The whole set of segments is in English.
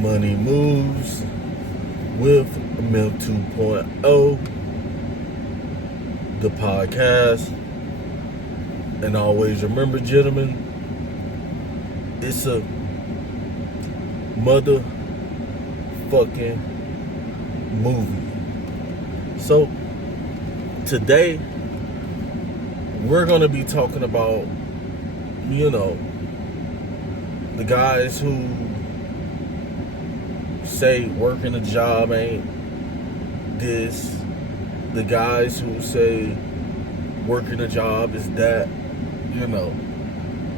Money Moves with Milk 2.0, the podcast. And always remember, gentlemen, it's a motherfucking movie. So, today, we're going to be talking about, the guys who say working a job ain't this, the guys who say working a job is that,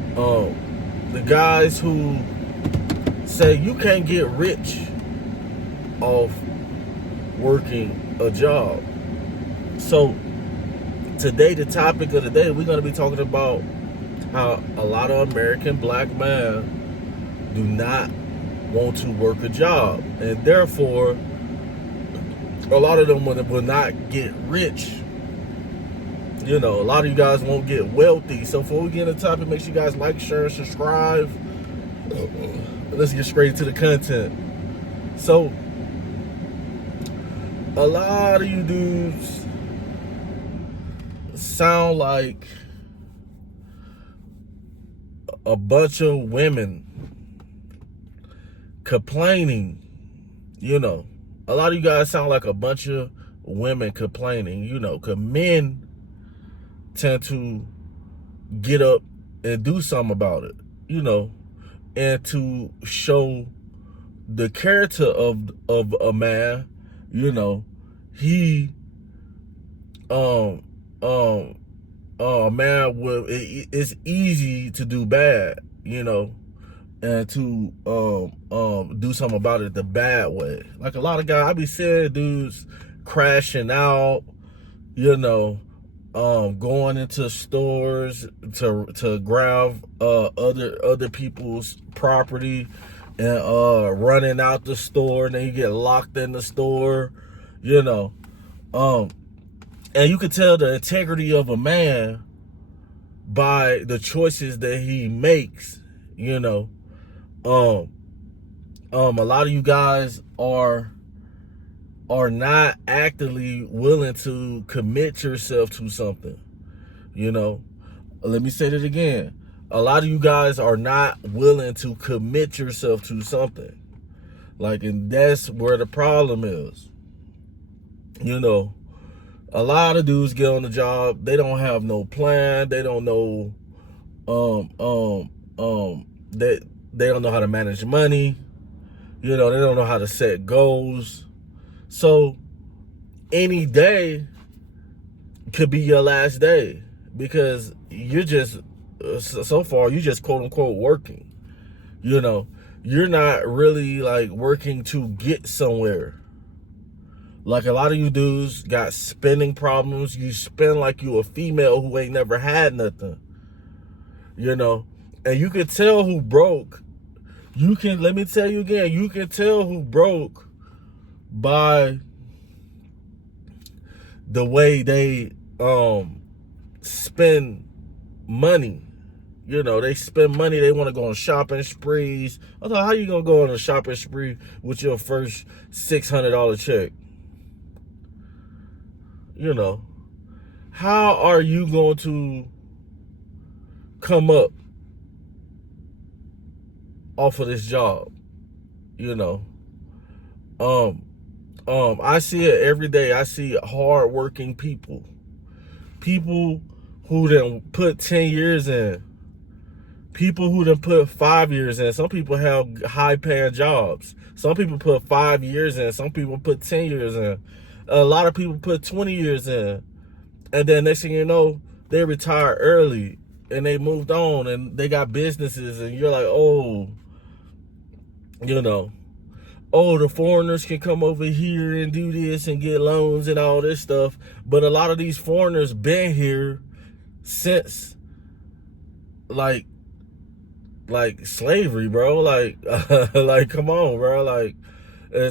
the guys who say you can't get rich off working a job. So today, the topic of the day, we're going to be talking about how a lot of American black men do not want to work a job, and therefore a lot of them will not get rich. A lot of you guys won't get wealthy. So before we get into the topic, make sure you guys like, share, and subscribe. Let's get straight to the content. So a lot of you dudes sound like a bunch of women complaining. A lot of you guys sound like a bunch of women complaining, because men tend to get up and do something about it, and to show the character of a man. He a man will, it's easy to do bad, and to do something about it the bad way. Like a lot of guys, I be seeing dudes crashing out, going into stores to grab other people's property and running out the store, and then you get locked in the store, and you can tell the integrity of a man by the choices that he makes. A lot of you guys are not actively willing to commit yourself to something. Let me say that again. A lot of you guys are not willing to commit yourself to something. And that's where the problem is. A lot of dudes get on the job, they don't have no plan, they don't know they don't know how to manage money, they don't know how to set goals. So any day could be your last day, because you're just so far you just quote unquote working. You're not really working to get somewhere. Like a lot of you dudes got spending problems. You spend like you a female who ain't never had nothing. And you can tell who broke. Let me tell you again, you can tell who broke by the way they spend money. They spend money, they want to go on shopping sprees. I thought, how you gonna go on a shopping spree with your first $600 check? How are you going to come up off of this job? I see it every day. I see hard-working people who done put 10 years in, people who done put 5 years in. Some people have high-paying jobs. Some people put 5 years in. Some people put 10 years in. A lot of people put 20 years in. And then next thing you know, they retire early and they moved on and they got businesses, and you're like, the foreigners can come over here and do this and get loans and all this stuff. But a lot of these foreigners been here since slavery, bro. Come on, bro.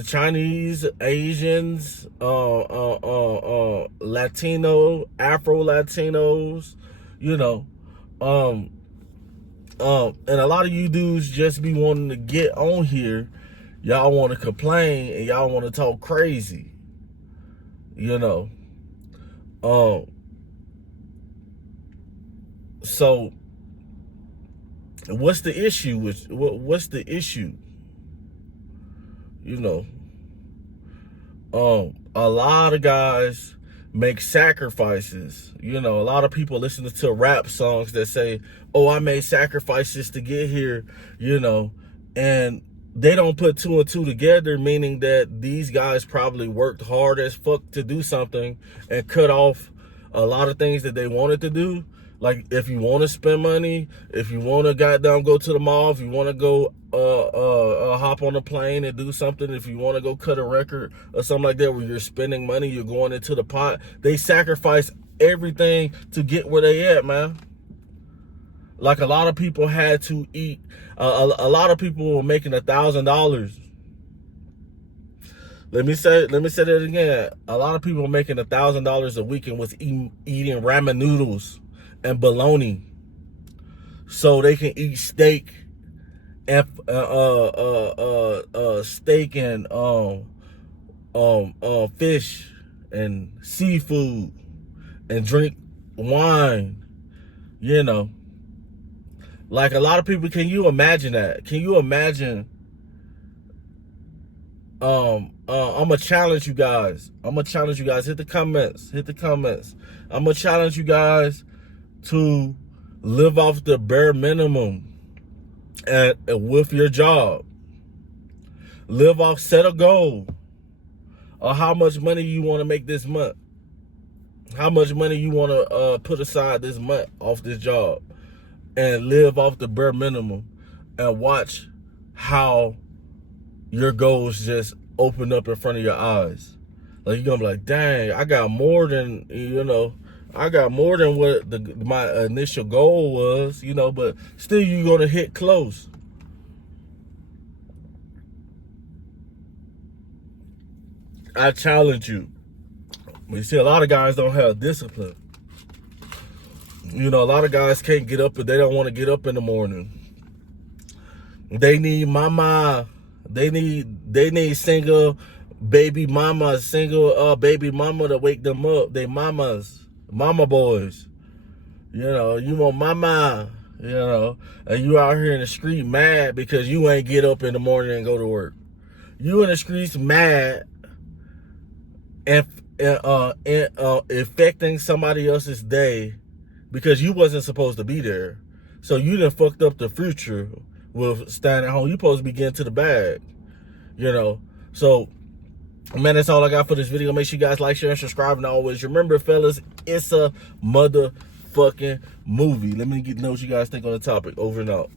Chinese, Asians, Latino, Afro-Latinos, and a lot of you dudes just be wanting to get on here y'all want to complain and y'all want to talk crazy. You know. So what's the issue with what's the issue? You know, a lot of guys make sacrifices. You know, a lot of people listen to rap songs that say, "Oh, I made sacrifices to get here," you know, and they don't put two and two together, meaning that these guys probably worked hard as fuck to do something and cut off a lot of things that they wanted to do. Like, if you want to spend money, if you want to goddamn go to the mall, if you want to go hop on a plane and do something, if you want to go cut a record or something like that where you're spending money, you're going into the pot, they sacrifice everything to get where they at, man. Like, a lot of people had to eat. A lot of people were making $1,000. Let me say that again. A lot of people were making $1,000 a week and was eating ramen noodles and bologna, so they can eat steak and fish and seafood and drink wine. You know, like, a lot of people. Can you imagine that? Can you imagine? I'm gonna challenge you guys. Hit the comments. I'm gonna challenge you guys to live off the bare minimum with your job. Live off, set a goal of how much money you want to make this month. How much money you want to put aside this month off this job, and live off the bare minimum, and watch how your goals just open up in front of your eyes. Like, you're gonna be like, dang, I got more than, what my initial goal was, but still you're gonna hit close. I challenge you. You see, a lot of guys don't have discipline. A lot of guys can't get up, but they don't want to get up in the morning. They need mama. They need single baby mama to wake them up. They mama boys. You want mama, and you out here in the street mad because you ain't get up in the morning and go to work. You in the streets mad and affecting somebody else's day because you wasn't supposed to be there. So you done fucked up the future with staying at home. You supposed to be getting to the bag, So, man, that's all I got for this video. Make sure you guys like, share, and subscribe. And always remember, fellas, it's a motherfucking movie. Let me know what you guys think on the topic. Over and out.